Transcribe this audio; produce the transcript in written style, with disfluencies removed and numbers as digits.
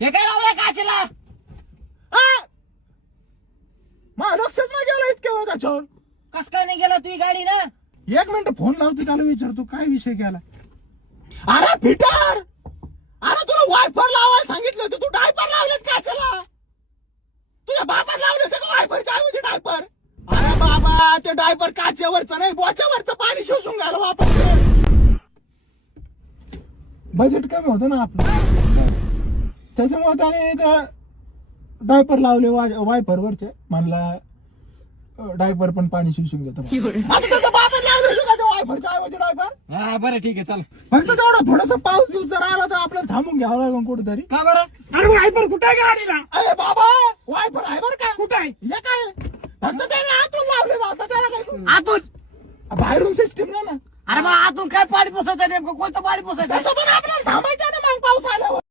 हे काय लावलंय काचेला? मला लक्षच नाही गेलं इतक्या वेळ त्याच्यावर. कस काय नाही गेला तुझी गाडी ना? 1 मिनिट फोन लावतो त्याला विचारतो काय विषय केला. अरे फिटर, अरे तुला वायफर लावायला सांगितलं होतं, तू डायपर लावलं काचेला. तुझ्या बापात लावलं होतं का वायफरच्या ऐवजी डायपर? अरे बाबा ते डायपर काचेवरचं नाही बोच्यावरचं पाणी शोषून घ्यायला वापरतो. बजेट कमी होतं ना आपलं, त्याच्यामुळे त्याने डायपर लावले वायफरवरचे. म्हणला डायपर पण पाणी शोषून घेतो. आता त्याचा बाबा लावलं का वायफरच्या ऐवजी डायपर? हा बरं ठीक आहे चल. फक्त तेवढं थोडस पाऊस बिऊस जर आला तर आपल्याला थांबून घ्यावं लागेल कुठेतरी. का बरं? अरे वायपर कुठे आहे गाडीला? अरे बाबा वायपर आहे बरं का? कुठे आहे? हे काय फक्त त्याने आतून लावले जातं त्याला काय आतून? बाहेरून सिस्टीम नाही ना. अरे मग आतून काय पाणी पोसायचं नेमकं? कोणतं पाणी पोसायचं? तसं पण आपल्याला थांबायचं ना मग पाऊस आल्यावर.